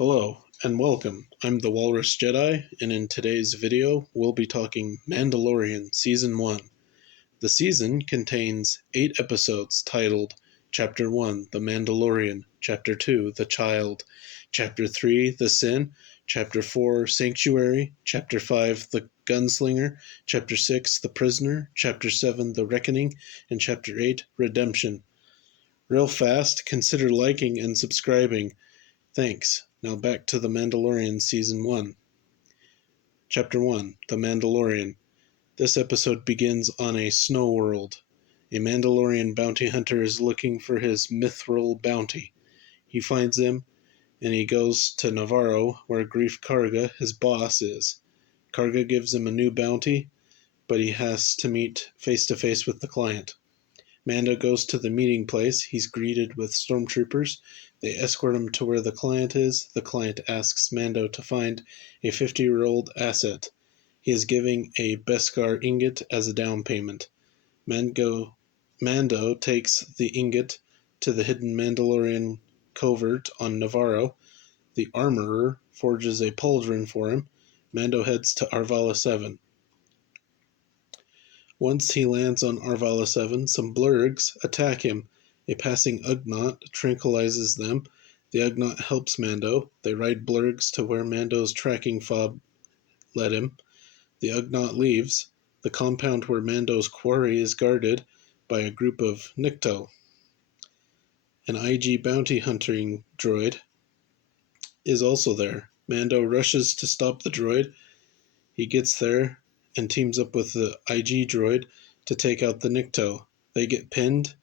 Hello and welcome. I'm the Walrus Jedi, and in today's video, we'll be talking Mandalorian Season 1. The season contains 8 episodes titled Chapter 1, The Mandalorian, Chapter 2, The Child, Chapter 3, The Sin, Chapter 4, Sanctuary, Chapter 5, The Gunslinger, Chapter 6, The Prisoner, Chapter 7, The Reckoning, and Chapter 8, Redemption. Real fast, consider liking and subscribing. Thanks. Now back to The Mandalorian Season 1. Chapter 1, The Mandalorian. This episode begins on a snow world. A Mandalorian bounty hunter is looking for his mithril bounty. He finds him, and he goes to Navarro, where Greef Karga, his boss, is. Karga gives him a new bounty, but he has to meet face-to-face with the client. Mando goes to the meeting place. He's greeted with stormtroopers. They escort him to where the client is. The client asks Mando to find a 50-year-old asset. He is giving a Beskar ingot as a down payment. Mando takes the ingot to the hidden Mandalorian covert on Navarro. The armorer forges a pauldron for him. Mando heads to Arvala 7. Once he lands on Arvala 7, some blurgs attack him. A passing Ugnaught tranquilizes them. The Ugnaught helps Mando. They ride blurgs to where Mando's tracking fob led him. The Ugnaught leaves. The compound where Mando's quarry is guarded by a group of Nikto. An IG bounty hunting droid is also there. Mando rushes to stop the droid. He gets there and teams up with the IG droid to take out the Nikto. They get pinned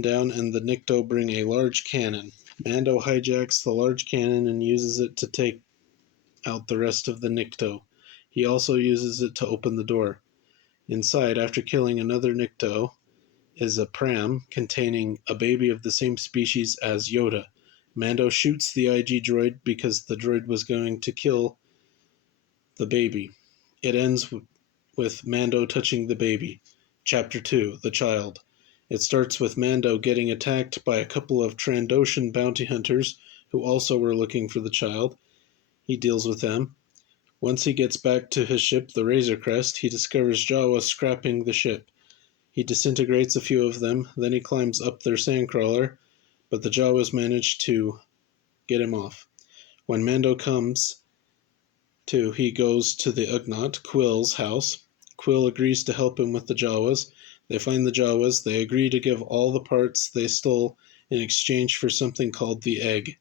down, and the Nikto bring a large cannon. Mando hijacks the large cannon and uses it to take out the rest of the Nikto. He also uses it to open the door. Inside, after killing another Nikto, is a pram containing a baby of the same species as Yoda. Mando shoots the IG droid because the droid was going to kill the baby. It ends with Mando touching the baby. Chapter 2, The Child. It starts with Mando getting attacked by a couple of Trandoshan bounty hunters who also were looking for the child. He deals with them. Once he gets back to his ship, the Razor Crest, he discovers Jawa scrapping the ship. He disintegrates a few of them, then he climbs up their sandcrawler, but the Jawas manage to get him off. When Mando comes to, he goes to the Ugnaught, Quill's house. Quill agrees to help him with the Jawas. They find the Jawas. They agree to give all the parts they stole in exchange for something called the egg.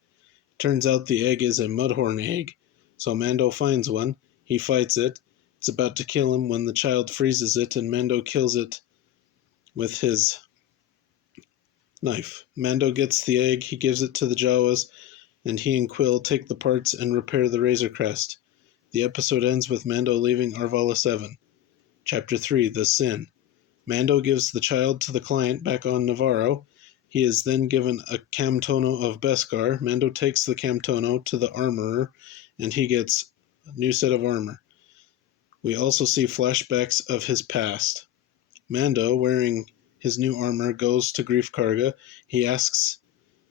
Turns out the egg is a Mudhorn egg, so Mando finds one. He fights it. It's about to kill him when the child freezes it, and Mando kills it with his knife. Mando gets the egg. He gives it to the Jawas, and he and Quill take the parts and repair the Razor Crest. The episode ends with Mando leaving Arvala 7. Chapter 3, The Sin. Mando gives the child to the client back on Navarro. He is then given a Camtono of Beskar. Mando takes the Camtono to the armorer, and he gets a new set of armor. We also see flashbacks of his past. Mando, wearing his new armor, goes to Greef Karga. He asks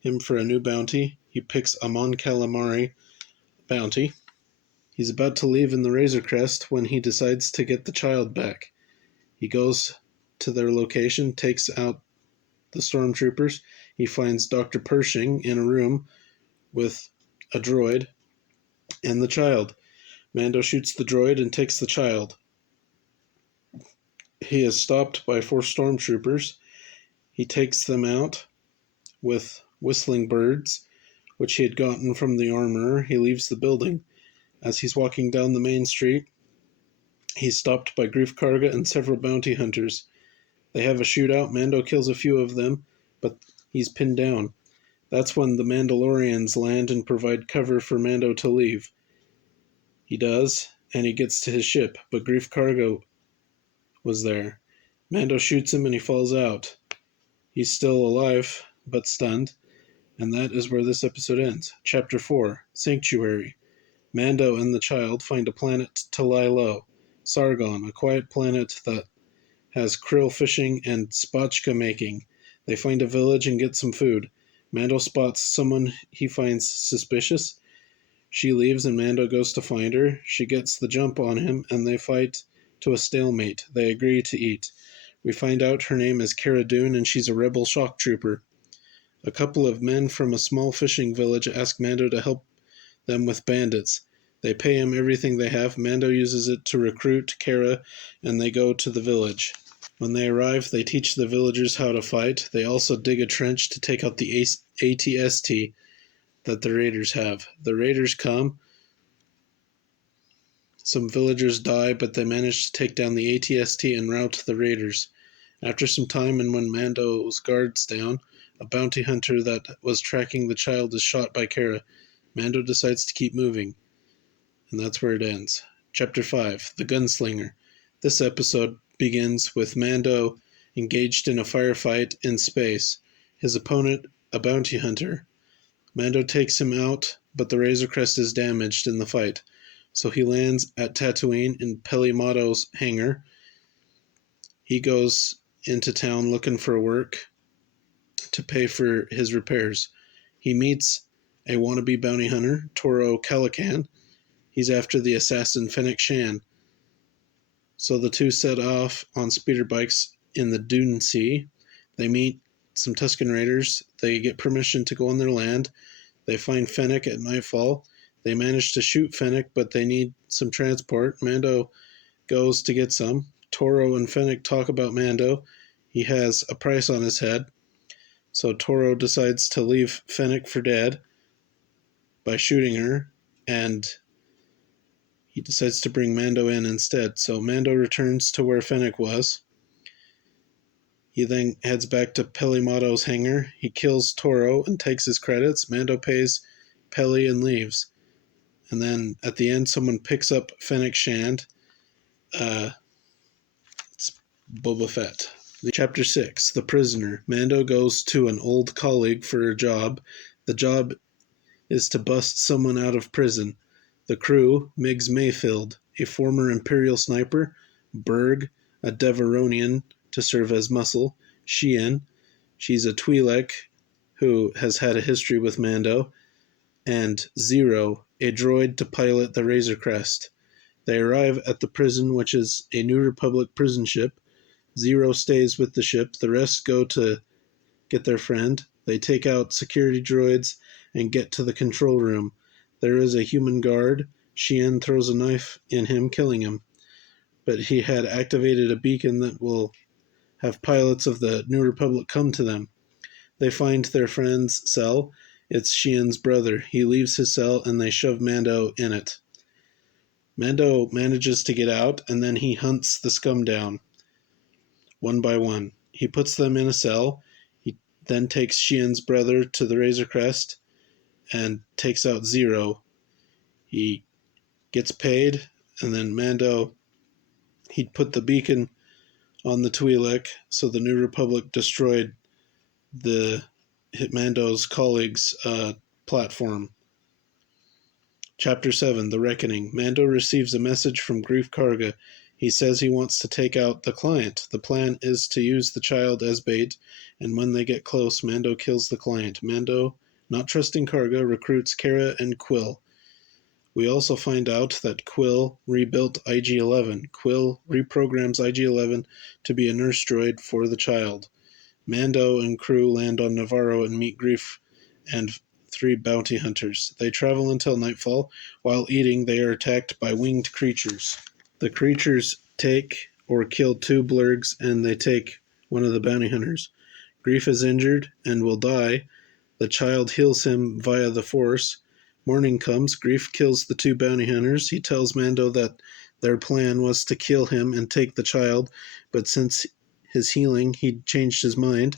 him for a new bounty. He picks a Mon Calamari bounty. He's about to leave in the Razor Crest when he decides to get the child back. He goes to their location, takes out the stormtroopers. He finds Dr. Pershing in a room with a droid and the child. Mando shoots the droid and takes the child. He is stopped by 4 stormtroopers. He takes them out with whistling birds, which he had gotten from the armorer. He leaves the building. As he's walking down the main street, he's stopped by Greef Karga and several bounty hunters. They have a shootout. Mando kills a few of them, but he's pinned down. That's when the Mandalorians land and provide cover for Mando to leave. He does, and he gets to his ship, but Greef Karga was there. Mando shoots him and he falls out. He's still alive, but stunned, and that is where this episode ends. Chapter 4, Sanctuary. Mando and the child find a planet to lie low. Sargon, a quiet planet that has krill fishing and spotchka making. They find a village and get some food. Mando spots someone he finds suspicious. She leaves and Mando goes to find her. She gets the jump on him and they fight to a stalemate. They agree to eat. We find out her name is Cara Dune and she's a rebel shock trooper. A couple of men from a small fishing village ask Mando to help them with bandits. They pay him everything they have. Mando uses it to recruit Cara and they go to the village. When they arrive, they teach the villagers how to fight. They also dig a trench to take out the ATST that the raiders have. The raiders come. Some villagers die, but they manage to take down the ATST and rout the raiders. After some time, and when Mando's guard's down, a bounty hunter that was tracking the child is shot by Cara. Mando decides to keep moving, and that's where it ends. Chapter 5, The Gunslinger. This episode begins with Mando engaged in a firefight in space. His opponent, a bounty hunter. Mando takes him out, but the Razor Crest is damaged in the fight. So he lands at Tatooine in Peli Motto's hangar. He goes into town looking for work to pay for his repairs. He meets a wannabe bounty hunter, Toro Calican. He's after the assassin Fennec Shan. So the two set off on speeder bikes in the Dune Sea. They meet some Tusken Raiders. They get permission to go on their land. They find Fennec at nightfall. They manage to shoot Fennec, but they need some transport. Mando goes to get some. Toro and Fennec talk about Mando. He has a price on his head. So Toro decides to leave Fennec for dead by shooting her, and he decides to bring Mando in instead. So Mando returns to where Fennec was. He then heads back to Peli Motto's hangar. He kills Toro and takes his credits. Mando pays Peli and leaves. And then at the end, someone picks up Fennec Shand. It's Boba Fett. Chapter 6, The Prisoner. Mando goes to an old colleague for a job. The job is to bust someone out of prison. The crew, Miggs Mayfield, a former Imperial sniper, Berg, a Devaronian to serve as muscle, Shien, she's a Twi'lek who has had a history with Mando, and Zero, a droid to pilot the Razor Crest. They arrive at the prison, which is a New Republic prison ship. Zero stays with the ship. The rest go to get their friend. They take out security droids and get to the control room. There is a human guard. Shien throws a knife in him, killing him. But he had activated a beacon that will have pilots of the New Republic come to them. They find their friend's cell. It's Shien's brother. He leaves his cell and they shove Mando in it. Mando manages to get out and then he hunts the scum down, one by one. He puts them in a cell. He then takes Shien's brother to the Razor Crest and takes out Zero. He gets paid, and then Mando, he'd put the beacon on the Twi'lek, so the New Republic destroyed Mando's colleagues' platform. Chapter 7, The Reckoning. Mando receives a message from Greef Karga. He says he wants to take out the client. The plan is to use the child as bait, and when they get close, Mando kills the client. Mando, not trusting Karga, recruits Cara and Quill. We also find out that Quill rebuilt IG-11. Quill reprograms IG-11 to be a nurse droid for the child. Mando and crew land on Navarro and meet Greef and 3 bounty hunters. They travel until nightfall. While eating, they are attacked by winged creatures. The creatures take or kill 2 blurgs, and they take one of the bounty hunters. Greef is injured and will die. The child heals him via the Force. Morning comes. Greef kills the 2 bounty hunters. He tells Mando that their plan was to kill him and take the child, but since his healing, he'd changed his mind.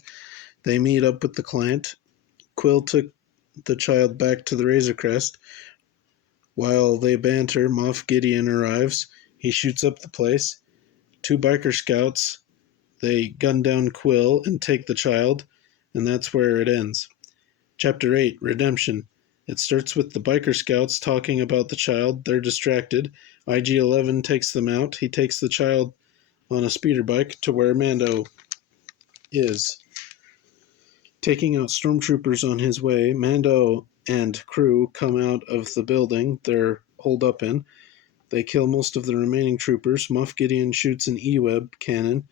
They meet up with the client. Quill took the child back to the Razor Crest. While they banter, Moff Gideon arrives. He shoots up the place. 2 biker scouts, they gun down Quill and take the child, and that's where it ends. Chapter 8, Redemption. It starts with the biker scouts talking about the child. They're distracted. IG-11 takes them out. He takes the child on a speeder bike to where Mando is. Taking out stormtroopers on his way, Mando and crew come out of the building they're holed up in. They kill most of the remaining troopers. Moff Gideon shoots an E-Web cannon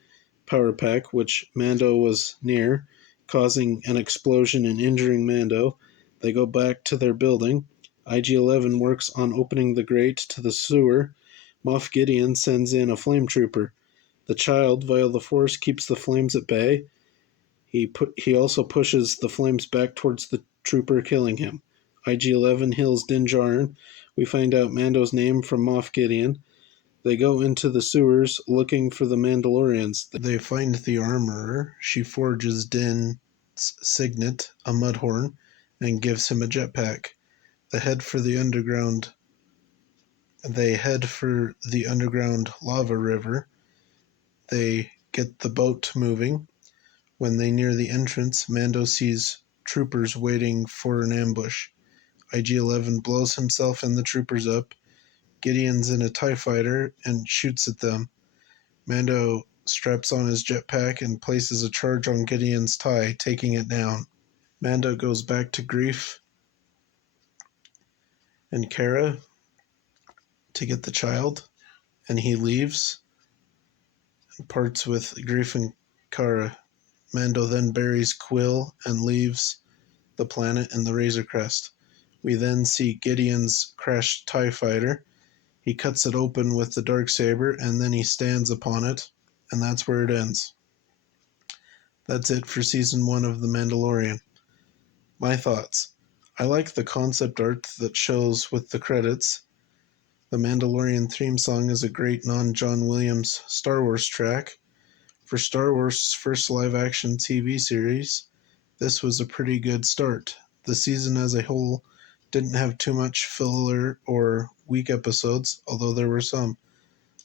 power pack, which Mando was near, causing an explosion and injuring Mando. They go back to their building. IG-11 works on opening the grate to the sewer. Moff Gideon sends in a flame trooper. The child, via the Force, keeps the flames at bay. He also pushes the flames back towards the trooper, killing him. IG-11 heals Din Djarin. We find out Mando's name from Moff Gideon. They go into the sewers looking for the Mandalorians. They find the armorer. She forges Din's signet, a mudhorn, and gives him a jetpack. They head for the underground lava river. They get the boat moving. When they near the entrance, Mando sees troopers waiting for an ambush. IG-11 blows himself and the troopers up. Gideon's in a TIE fighter and shoots at them. Mando straps on his jetpack and places a charge on Gideon's TIE, taking it down. Mando goes back to Greef and Cara to get the child, and he leaves and parts with Greef and Cara. Mando then buries Quill and leaves the planet in the Razor Crest. We then see Gideon's crashed TIE fighter. He cuts it open with the Darksaber, and then he stands upon it, and that's where it ends. That's it for Season 1 of The Mandalorian. My thoughts. I like the concept art that shows with the credits. The Mandalorian theme song is a great non-John Williams Star Wars track. For Star Wars' first live-action TV series, this was a pretty good start. The season as a whole didn't have too much filler or weak episodes, although there were some,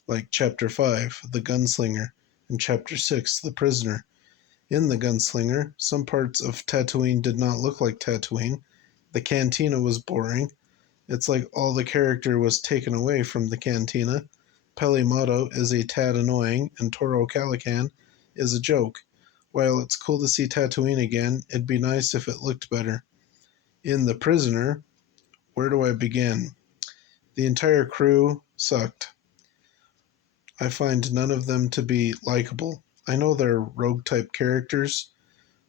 like Chapter 5, The Gunslinger, and Chapter 6, The Prisoner. In The Gunslinger, some parts of Tatooine did not look like Tatooine. The cantina was boring. It's like all the character was taken away from the cantina. Peli Motto is a tad annoying, and Toro Calican is a joke. While it's cool to see Tatooine again, it'd be nice if it looked better. In The Prisoner, where do I begin? The entire crew sucked. I find none of them to be likable. I know they're rogue-type characters,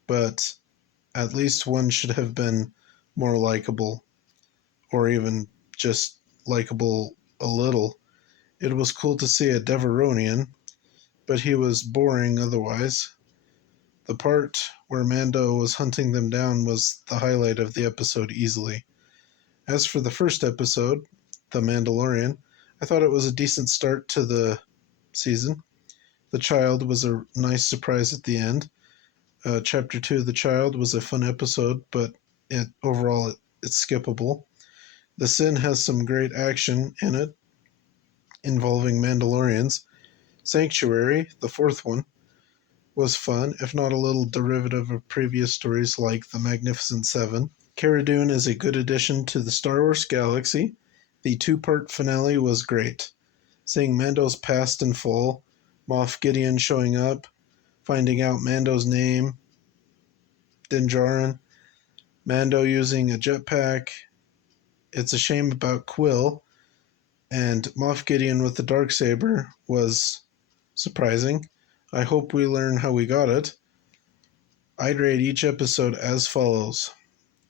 but at least one should have been more likable, or even just likable a little. It was cool to see a Devaronian, but he was boring otherwise. The part where Mando was hunting them down was the highlight of the episode easily. As for the first episode, The Mandalorian, I thought it was a decent start to the season. The Child was a nice surprise at the end. Chapter 2, The Child, was a fun episode, but overall it's skippable. The Sin has some great action in it, involving Mandalorians. Sanctuary, the fourth one, was fun, if not a little derivative of previous stories like The Magnificent Seven. Cara Dune is a good addition to the Star Wars galaxy. The two-part finale was great. Seeing Mando's past in full, Moff Gideon showing up, finding out Mando's name, Din Djarin, Mando using a jetpack. It's a shame about Quill, and Moff Gideon with the Darksaber was surprising. I hope we learn how we got it. I'd rate each episode as follows.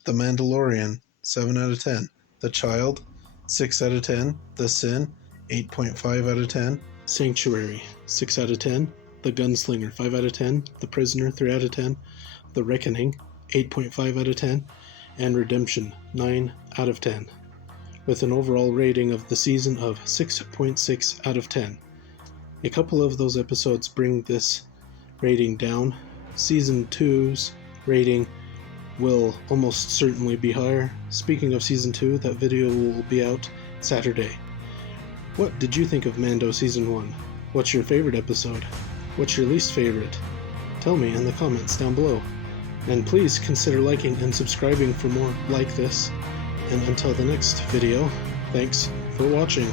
The Mandalorian, 7 out of 10. The Child, 6 out of 10. The Sin, 8.5 out of 10. Sanctuary, 6 out of 10. The Gunslinger, 5 out of 10. The Prisoner, 3 out of 10. The Reckoning, 8.5 out of 10. And Redemption, 9 out of 10. With an overall rating of the season of 6.6 out of 10. A couple of those episodes bring this rating down. Season 2's rating will almost certainly be higher. Speaking of Season 2, that video will be out Saturday. What did you think of Mando Season 1? What's your favorite episode? What's your least favorite? Tell me in the comments down below. And please consider liking and subscribing for more like this. And until the next video, thanks for watching.